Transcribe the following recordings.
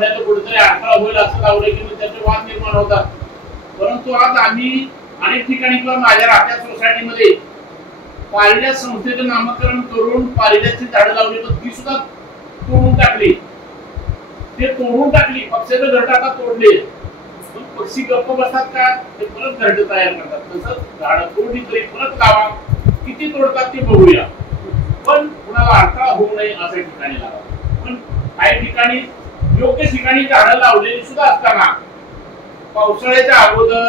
लावण्याचं कुठेतरी अडथळा होईल असं लावलं की मग त्याचे वाद निर्माण होतात. परंतु आज आम्ही अनेक ठिकाणी किंवा माझ्या राहत्या सोसायटीमध्ये पारिजात संस्थेचं नामकरण करून पारिजातची झाडं लावली, पण ती सुद्धा तोडून टाकली. ते तोडून टाकली, पक्षाचं घरट आता तोडले. पक्षी गप्प बसतात का? ते परत घरट तयार करतात. तसंच झाडं तोडली तरी परत लावा, किती तोडतात ते बघूया, पण कुणाला अडथळा होऊ नये अशा ठिकाणी लावा. पण काही ठिकाणी योग्य ठिकाणी झाडं लावलेली सुद्धा असताना पावसाळ्याच्या अगोदर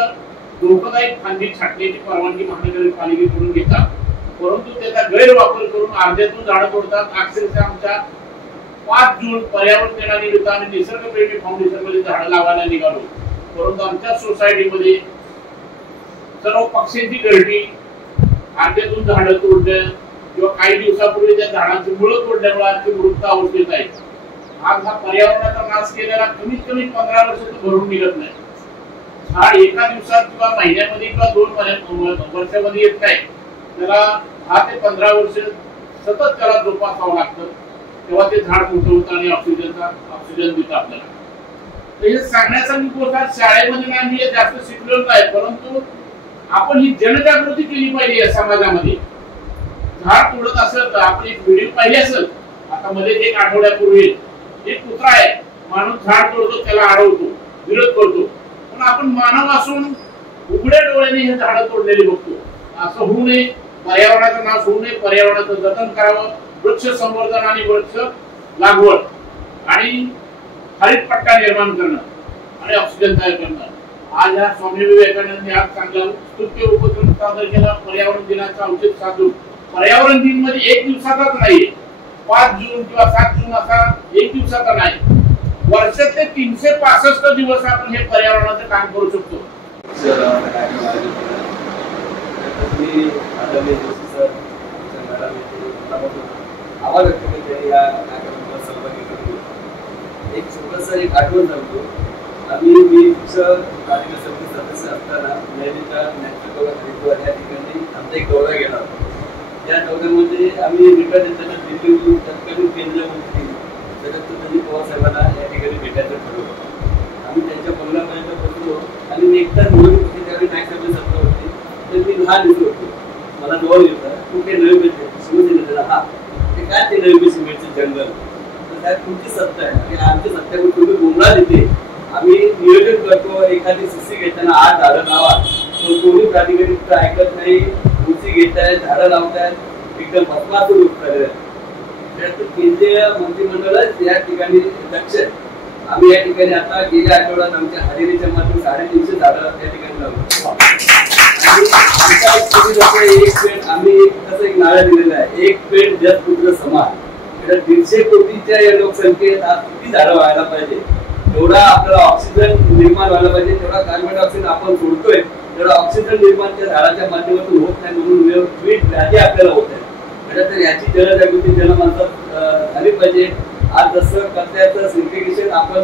धोकादायक फांदी छाटण्याची परवानगी महानगरपालिकेकडून घेतात, परंतु त्याचा गैरवापर करून अर्ध्यातून झाडं तोडतात. अक्षरशः आमच्या 5 जून पर्यावरण दिनानिमित्त आम्ही निसर्गप्रेमी फाउंडेशन मध्ये झाडं लावायला निघालो, परंतु आमच्या सोसायटीमध्ये सर्व पक्ष्यांची गर्दी, अर्ध्यातून झाडं तोडणं किंवा काही दिवसापूर्वी त्या झाडांची मुळं तोडल्यामुळे आजची मृत अवस्थेत आहे. आज हा पर्यावरणाचा नाश केलेला कमीत कमी 15 वर्ष भरून निघत नाही. झाड एका दिवसात किंवा महिन्यामध्ये किंवा 2 वर्षामध्ये येत नाही, त्याला 10 ते 15 वर्ष सतत त्याला जोपासावं लागतं, तेव्हा ते झाड मोठं होतं आणि ऑक्सिजन देतं आपल्याला. तर हे सांगण्यासाठी बोलतात शाळेमध्ये आम्ही जास्त शिकलेलो नाही, परंतु आपण ही जनजागृती केली पाहिजे या समाजामध्ये. झाड तोडत असेल तर आपण एक व्हिडिओ पाहिली असेल, आता मध्ये 1 आठवड्यापूर्वी एक कुत्रा आहे, माणूस झाड तोडतो त्याला अडवतो, विरोध करतो, पण आपण मानव असून उघड्या डोळ्याने हे झाडं तोडलेली बघतो. असं होऊ नये, पर्यावरणाचा नाश होऊ नये, पर्यावरणाचं जतन करावं, वृक्ष संवर्धन आणि वृक्ष लागवड आणि हरित पट्टा निर्माण करणं आणि ऑक्सिजन तयार करणं. आज या स्वामी विवेकानंद आज चांगला स्तुत्य उपक्रम सादर केला पर्यावरण दिनाचा औचित्य साधून. पर्यावरण दिन मध्ये 1 दिवसाचाच नाहीये, 5 जून किंवा 7 जून असा 1 दिवसाचा नाही, वर्षातले 365 दिवस आपण हे पर्यावरणाचं काम करू शकतो. एक छोटासा एक आठवण सांगतो. आम्ही समिती सदस्य असताना नैनीताल नॅशनल दौरा हरिद्वार या ठिकाणी आमचा एक दौरा गेला होता. त्या दौऱ्यामध्ये आम्ही रिटर्न येताना दिल्लीहून तत्कालीन केंद्रीय मंत्री शरद पवार साहेबांना या ठिकाणी भेटायचं ठरवलं. आम्ही त्यांच्या बंगल्यापर्यंत पोहोचलो आणि एकदा नवी होते त्यावेळी नाईक साहेब सत्ता होते, तर मी लहान दिसलो होतो. मला जवळ घेतला, कुठे नवी समजलं त्याला, हा ते काय ते नवी सिमेंटचं जंगल, तर त्यात तुमची सत्ता आहे आणि आमची सत्ता तुम्ही बोलणार येते. आम्ही नियोजन करतो, एखादी सीसी घेताना 8 झाडं लावा, तो कोणी प्राधिकारी ऐकत नाही, उंची घेतायत, झाडं लावतायत, एकदम भस्मात रूप झालेलं आहे. केंद्रीय मंत्रिमंडळात या ठिकाणी लक्ष. आम्ही या ठिकाणी आता गेल्या आठवड्यात आमच्या हरिणीच्या मध्ये 350 झाडं त्या ठिकाणी लावतो. आणि आमच्या एक पेड आम्ही कसं एक नारा दिलेला आहे, एक पेड जग पुत्र समान. 150 कोटीच्या या लोकसंख्येत आज किती झाडं व्हायला पाहिजे, तेवढा आपल्याला ऑक्सिजन निर्माण व्हायला पाहिजे, तेवढा कार्बन डायऑक्साईड आपण सोडतोय, तेवढा ऑक्सिजन निर्माण त्या झाडाच्या माध्यमातून होत नाही, म्हणून विविध व्याधी आपल्याला होत आहे. तर याची जनजागृती जनमानसात झाली पाहिजे. आज जसं कचऱ्याचं सिंटिफिकेशन आपण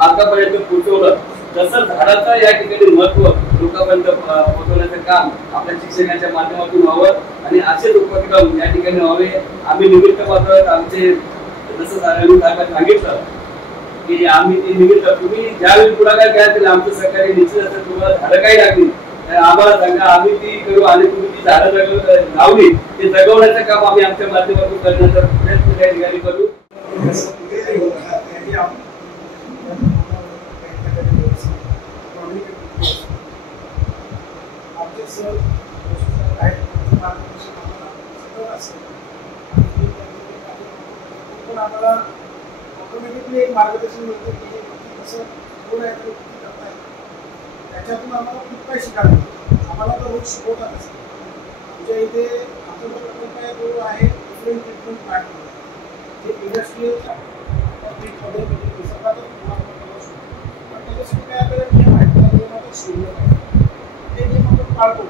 आतापर्यंत पोहोचवलं, तसं झाडाचं या ठिकाणी महत्व लोकांपर्यंत पोहोचवण्याचं काम आपल्या शिक्षणाच्या माध्यमातून व्हावं आणि असेच उपक्रम या ठिकाणी व्हावे. आम्ही निमित्त मात्र आमचे जसं साहेबांनी सांगितलं की आम्ही ते निमित्त तुम्ही ज्यावेळी पुढाकार घ्याल आमचं सहकार्य निश्चित असेल. तुम्हाला झाडं काही लागली आम्हाला सांगा, आम्ही ती करू आणि तुम्ही ती झाडं लावली ते जगवण्याचं काम आम्ही आमच्या माध्यमातून करण्याचा प्रयत्न त्या ठिकाणी करू. एक मार्गदर्शन मिळतं की कसं थोडं करताय, त्याच्यातून आम्हाला खूप काही शिकायला मिळतं. आम्हाला तर रोज शिकवतात असं. आमच्या इथे आमचा जो प्रकल्प आहे तो आहे डिफरंट ट्रीटमेंट प्लांट, जे इंडस्ट्रियल ट्रीटमध्ये म्हणजे निसर्गातच पण त्याच्यासाठी काय आपल्याला नियम आहेत, त्या नियमातच सोडलं पाहिजे. ते नियम आपण पाळतो.